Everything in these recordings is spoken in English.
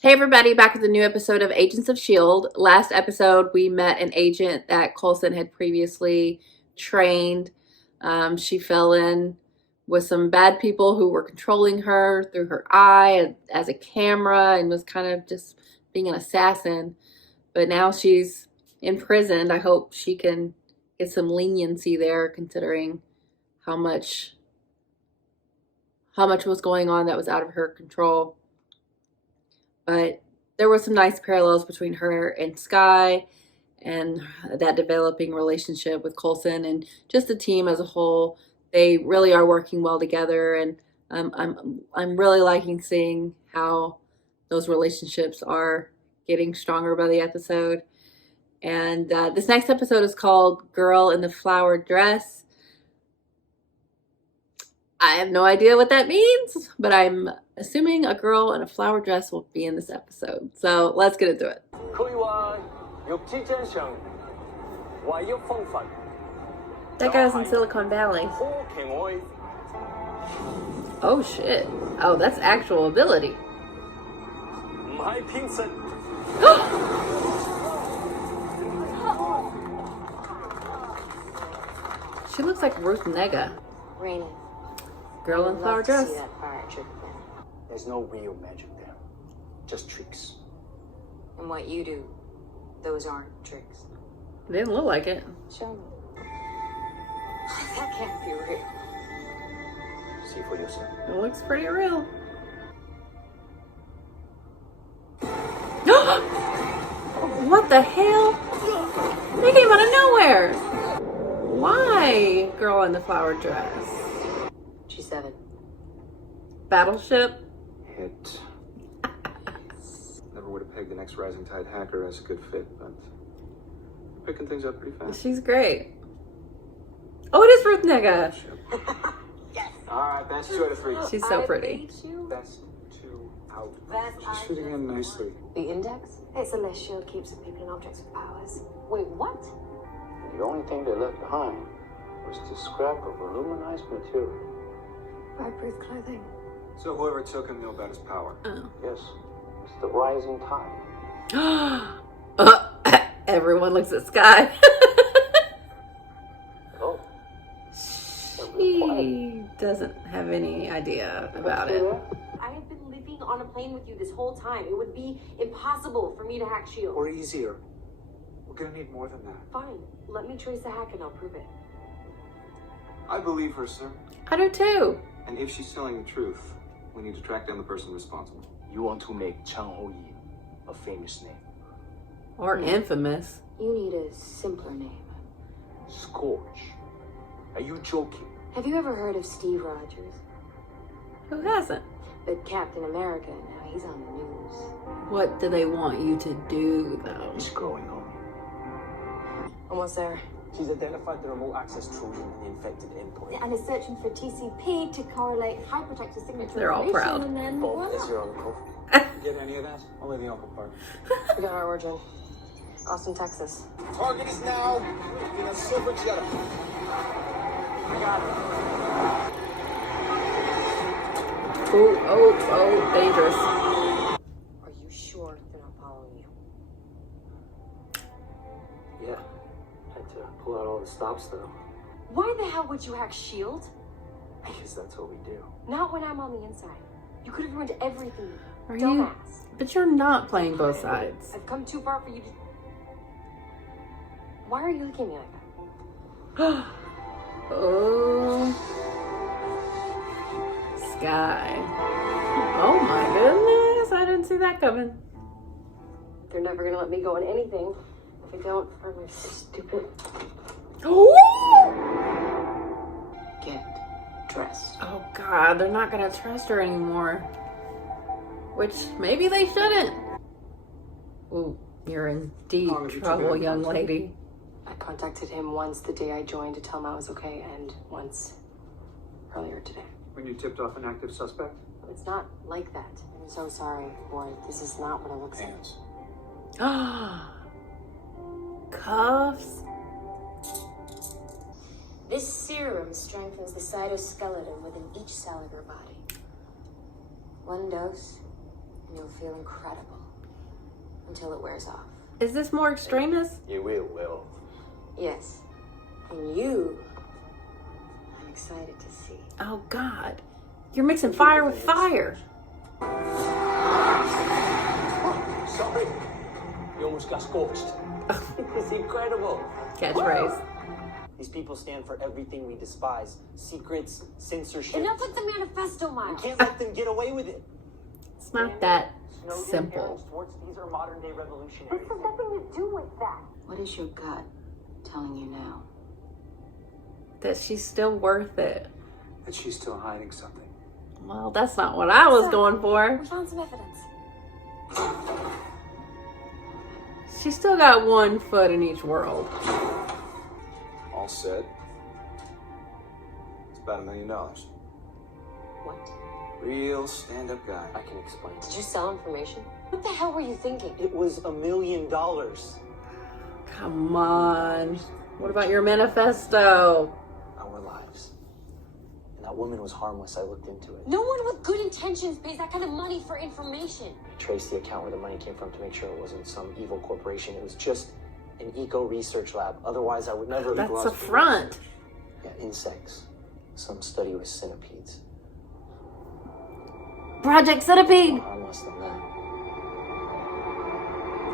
Hey everybody, back with a new episode of Agents of S.H.I.E.L.D. Last episode, we met an agent that Coulson had previously trained. She fell in with some bad people who were controlling her through her eye as a camera and was kind of just being an assassin. But now she's imprisoned. I hope she can get some leniency there, considering how much was going on that was out of her control. But there were some nice parallels between her and Skye and that developing relationship with Coulson and just the team as a whole. They really are working well together, and I'm really liking seeing how those relationships are getting stronger by the episode. And this next episode is called Girl in the Flower Dress. I have no idea what that means, but I'm assuming a girl in a flower dress will be in this episode. So let's get into it. That guy's in Silicon Valley. Oh shit. Oh, that's actual ability. She looks like Ruth Nega. Rainy. Girl in flower dress. There's no real magic there. Just tricks. And what you do, those aren't tricks. It didn't look like it. Show me. That can't be real. See for yourself. It looks pretty real. What the hell? They came out of nowhere. Why? Girl in the flower dress. She's 7. Battleship. Hit. Never would have pegged the next Rising Tide hacker as a good fit, but picking things up pretty fast. She's great. Oh, it is Ruth Nega. Yes. All right, that's 2 out of 3. She's so pretty. That's 2 out. She's fitting in nicely. The index? It's a list S.H.I.E.L.D. keeps of people and objects with powers. Wait, what? The only thing they left behind was the scrap of aluminized material. Fireproof clothing. So whoever took him knew about his power. Oh. Yes, it's the Rising Tide. Everyone looks at Skye. Oh. She doesn't have any idea about it. I have been living on a plane with you this whole time. It would be impossible for me to hack S.H.I.E.L.D. Or easier. We're gonna need more than that. Fine, let me trace the hack and I'll prove it. I believe her, sir. I do too. And if she's telling the truth, we need to track down the person responsible. You want to make Chang Ho-Yi a famous name. Or infamous. You need a simpler name. Scorch. Are you joking? Have you ever heard of Steve Rogers? Who hasn't? But Captain America, now he's on the news. What do they want you to do, though? He's going home. Almost there. She's identified the remote access Trojan in the infected endpoint. And is searching for TCP to correlate hypertext signature They're all information, proud. and then Bob, voila. is your uncle. Get any of that? Only the uncle part. We got our origin. Austin, Texas. Target is now in a silver jet. I got it. Oh, dangerous. Are you sure they're not following you? Yeah. Had to pull out all the stops though. Why the hell would you hack S.H.I.E.L.D.? Because that's what we do. Not when I'm on the inside. You could have ruined everything. Are you? Dumbass. But you're not playing both sides. I've come too far for you to... Why are you looking at me like that? Oh. Skye. Oh my goodness. I didn't see that coming. They're never gonna let me go on anything. If I don't, I'm stupid. Get dressed. Oh God, they're not gonna trust her anymore. Which maybe they shouldn't. Ooh, you're in deep trouble, young lady. I contacted him once the day I joined to tell him I was okay, and once earlier today. When you tipped off an active suspect? It's not like that. I'm so sorry, boy. This is not what it looks like. Hands. Cuffs. This serum strengthens the cytoskeleton within each cell of your body. 1 dose, and you'll feel incredible until it wears off. Is this more extremist? You will. Yes. And you, I'm excited to see. Oh God. You're mixing fire with fire. Sorry. You almost got scorched. It's incredible. Catchphrase. These people stand for everything we despise. Secrets, censorship. Enough with the manifesto, We Miles. can't let them get away with it. It's not that Snowden, simple. Aaron Swartz, these are modern day revolutionaries. This has nothing to do with that. What is your gut telling you now? That she's still worth it. That she's still hiding something. Well, that's not what I was going for. We found some evidence. She's still got one foot in each world. All said. It's about $1 million. What? Real stand-up guy. I can explain. Did you sell information? What the hell were you thinking? It was $1 million. Come on. What about your manifesto? Our lives. And that woman was harmless. I looked into it. No one with good intentions pays that kind of money for information. I traced the account where the money came from to make sure it wasn't some evil corporation. It was just an eco research lab. Otherwise, I would never. That's a front. Yeah, insects. Some study with centipedes. Project Centipede. More harmless than that.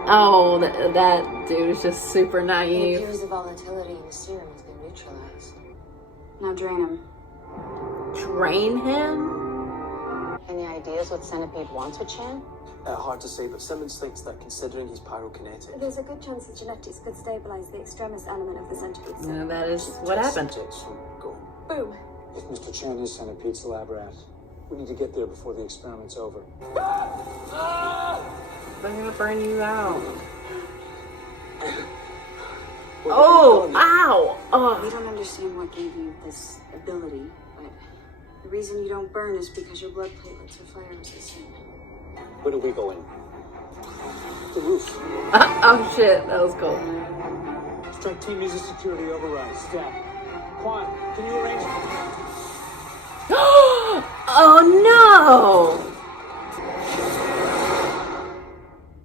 Oh, that dude is just super It naive. appears the volatility in the serum has been neutralized. Now drain him. Train him? Any ideas what Centipede wants with Chan? Hard to say, but Simmons thinks that considering he's pyrokinetic. There's a good chance the genetics could stabilize the extremist element of the centipede. No, that is what happened. Go. Boom. If Mr. Chan is Centipede's the lab rat, we need to get there before the experiment's over. They're gonna burn you out. Oh, ow! We Oh, don't understand what gave you this ability, but the reason you don't burn is because your blood platelets are fire resistant. Where do we go in? The roof. oh shit, that was cool. Strike team needs a security override. Stat. Quan, can you arrange? Oh no!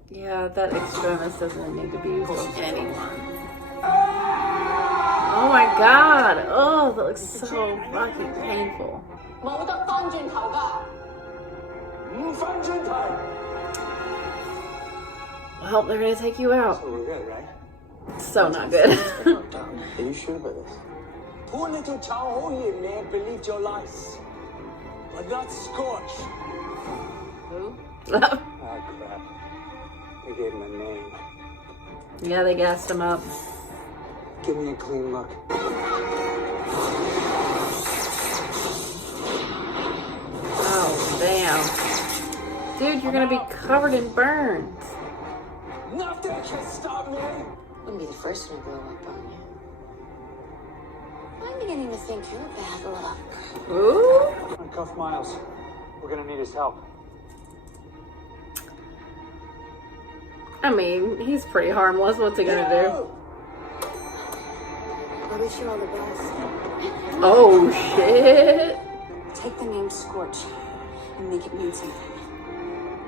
Yeah, that extremist doesn't need to be used on anyone. Oh my god! Oh, that looks so fucking painful. Well, they're gonna take you out. So we're good, right? So not good. Are you sure about this? Poor little Chao Ho Yin may have believed your lies, but not Scorch. Ah, crap. They gave him a name. Yeah, they gassed him up. Give me a clean look. Oh, damn. Dude, you're gonna be covered in burns. Nothing can stop me. Wouldn't be the first one to blow up on you. I'm beginning to think you're bad luck. Ooh. Uncuff Miles. We're gonna need his help. I mean, he's pretty harmless. What's he gonna do? I wish you all the best. Oh, shit. Take the name Scorch and make it mean something.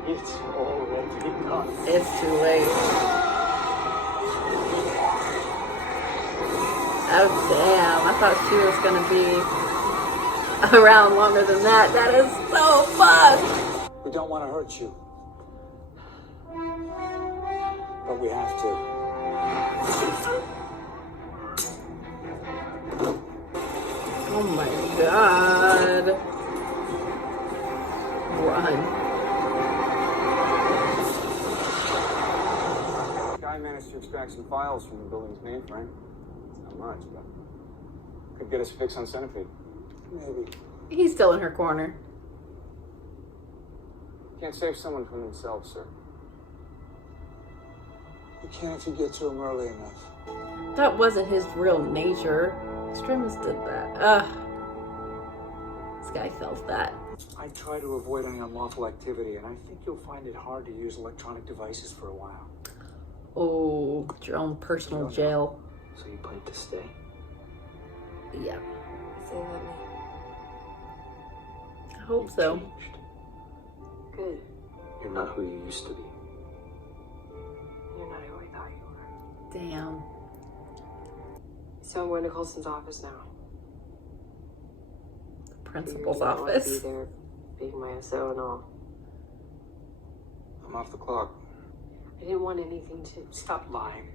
It's already done. It's too late. Oh, damn. I thought she was gonna be around longer than that. That is so fucked. We don't want to hurt you. But we have to. Oh my god. Run. Skye managed to extract some files from the building's mainframe. It's not much, but could get us a fix on Centipede. Maybe. He's still in her corner. Can't save someone from themselves, sir. You can if you get to him early enough. That wasn't his real nature. Extremis did that. Ugh. This guy felt that. I try to avoid any unlawful activity, and I think you'll find it hard to use electronic devices for a while. Oh, your own personal jail. So you plan to stay? Yeah, Say about me. I hope so. Changed. Good. You're not who you used to be. You're not who I thought you were. Damn. So I'm going to Colson's office now. Principal's Figured you might office. Be there, being my SO and all. I'm off the clock. I didn't want anything to Stop lying.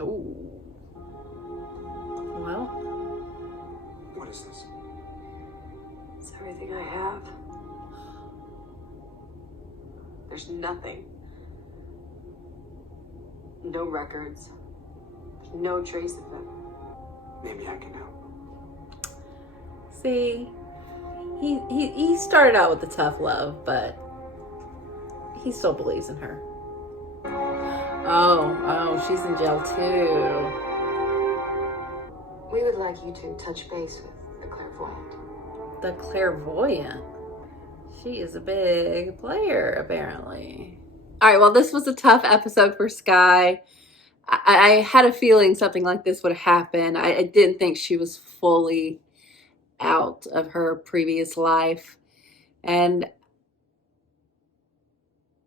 Ooh. Well, What is this? It's everything I have. There's nothing. No records. There's no trace of them. Maybe I can help. see, he started out with the tough love, but he still believes in her. Oh, she's in jail too. We would like you to touch base with the clairvoyant. The clairvoyant. She is a big player, apparently. All right, well, this was a tough episode for Skye. I had a feeling something like this would happen. I didn't think she was fully out of her previous life. And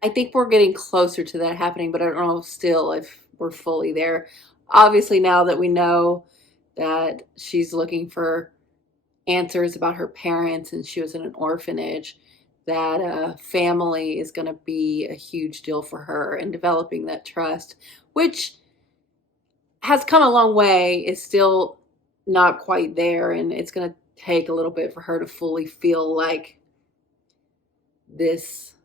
I think we're getting closer to that happening, but I don't know still if we're fully there. Obviously, now that we know that she's looking for answers about her parents and she was in an orphanage, that family is going to be a huge deal for her, and developing that trust, which has come a long way, is still not quite there, and it's going to take a little bit for her to fully feel like this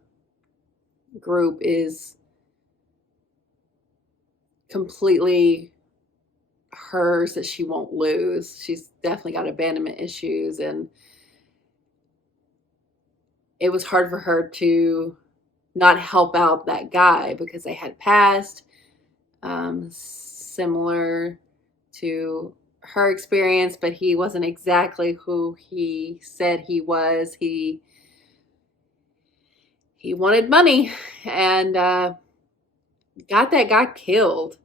group is completely hers, that she won't lose. She's definitely got abandonment issues, and it was hard for her to not help out that guy because they had passed, similar to her experience, but he wasn't exactly who he said he was. He wanted money and got that guy killed.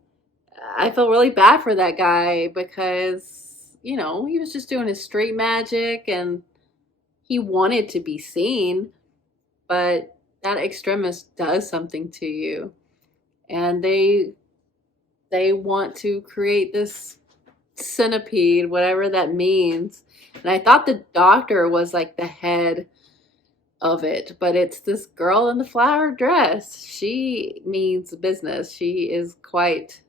I feel really bad for that guy because, you know, he was just doing his street magic and he wanted to be seen, but that extremist does something to you, and they want to create this centipede, whatever that means. And I thought the doctor was like the head of it, but it's this girl in the flower dress. She means business. She is quite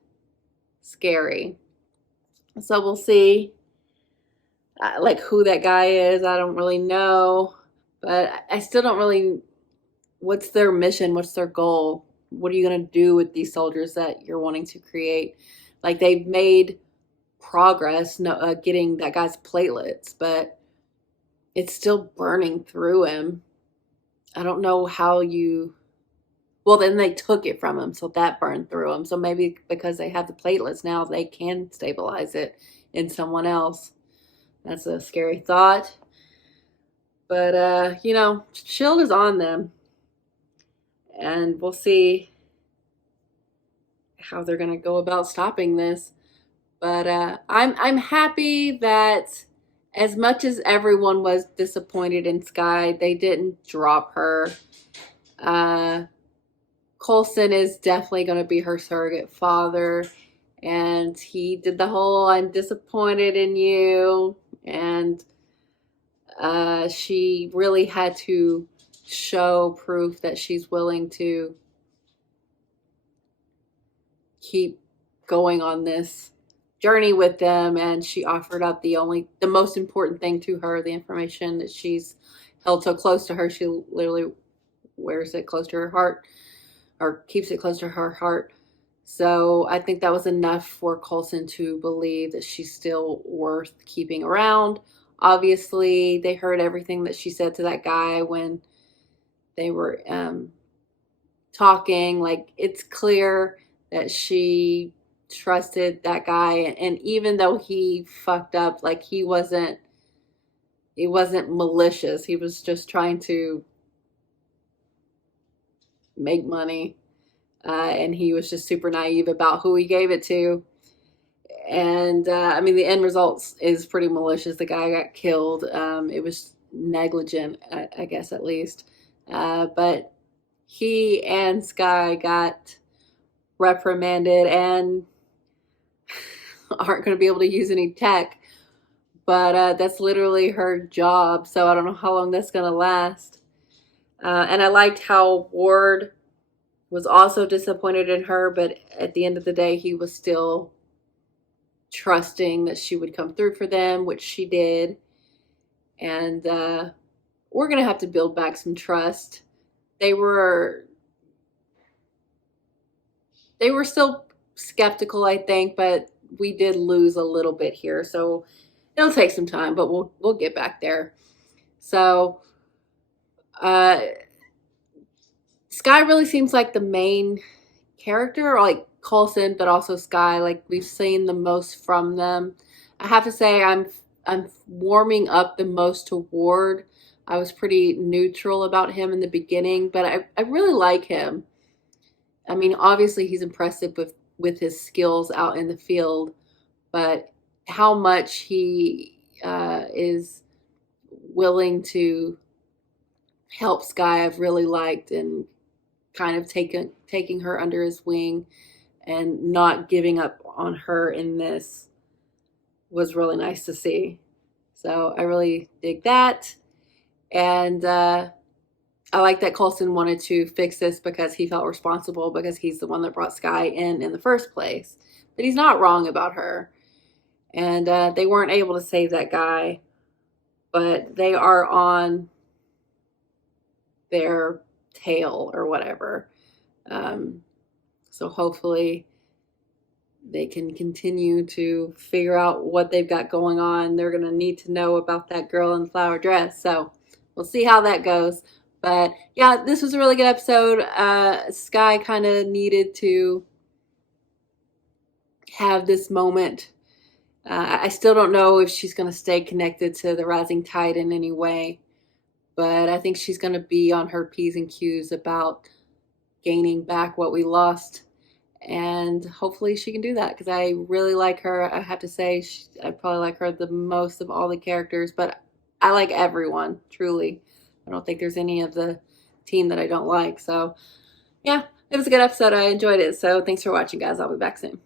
scary. So we'll see like who that guy is. I don't really know, but I still don't really, what's their mission? What's their goal? What are you going to do with these soldiers that you're wanting to create? Like, they've made progress getting that guy's platelets, but it's still burning through him. I don't know how you, well, then they took it from him, so that burned through him. So maybe because they have the platelets now, they can stabilize it in someone else. That's a scary thought. But, you know, S.H.I.E.L.D. is on them. And we'll see how they're going to go about stopping this. But I'm happy that as much as everyone was disappointed in Skye, they didn't drop her. Coulson is definitely going to be her surrogate father. And he did the whole, I'm disappointed in you. And she really had to show proof that she's willing to keep going on this journey with them. And she offered up the most important thing to her, the information that she's held so close to her. She literally wears it close to her heart, or keeps it close to her heart. So I think that was enough for Coulson to believe that she's still worth keeping around. Obviously, they heard everything that she said to that guy when they were talking. Like, it's clear that she trusted that guy, and even though he fucked up, like, he wasn't malicious. He was just trying to make money, and he was just super naive about who he gave it to. And I mean, the end result is pretty malicious. The guy got killed. It was negligent, I guess, at least. But he and Skye got reprimanded and aren't going to be able to use any tech. But that's literally her job, so I don't know how long that's going to last. And I liked how Ward was also disappointed in her, but at the end of the day, he was still trusting that she would come through for them, which she did. And we're going to have to build back some trust. They were still skeptical, I think, but we did lose a little bit here. So it'll take some time, but we'll get back there. So Skye really seems like the main character, or like Coulson, but also Skye. Like, we've seen the most from them. I have to say I'm warming up the most to Ward. I was pretty neutral about him in the beginning, but I really like him. I mean, obviously he's impressive with his skills out in the field, but how much he is willing to help Skye, I've really liked, and kind of taking her under his wing and not giving up on her in this was really nice to see. So I really dig that. And I like that Coulson wanted to fix this because he felt responsible, because he's the one that brought Skye in the first place. But he's not wrong about her. And they weren't able to save that guy, but they are on their tail or whatever. So hopefully they can continue to figure out what they've got going on. They're going to need to know about that girl in the flower dress. So we'll see how that goes. But yeah, this was a really good episode. Skye kind of needed to have this moment. I still don't know if she's going to stay connected to the Rising Tide in any way, but I think she's going to be on her P's and Q's about gaining back what we lost, and hopefully she can do that, because I really like her. I have to say, I probably like her the most of all the characters, but I like everyone, truly. I don't think there's any of the team that I don't like. So yeah, it was a good episode. I enjoyed it. So thanks for watching, guys. I'll be back soon.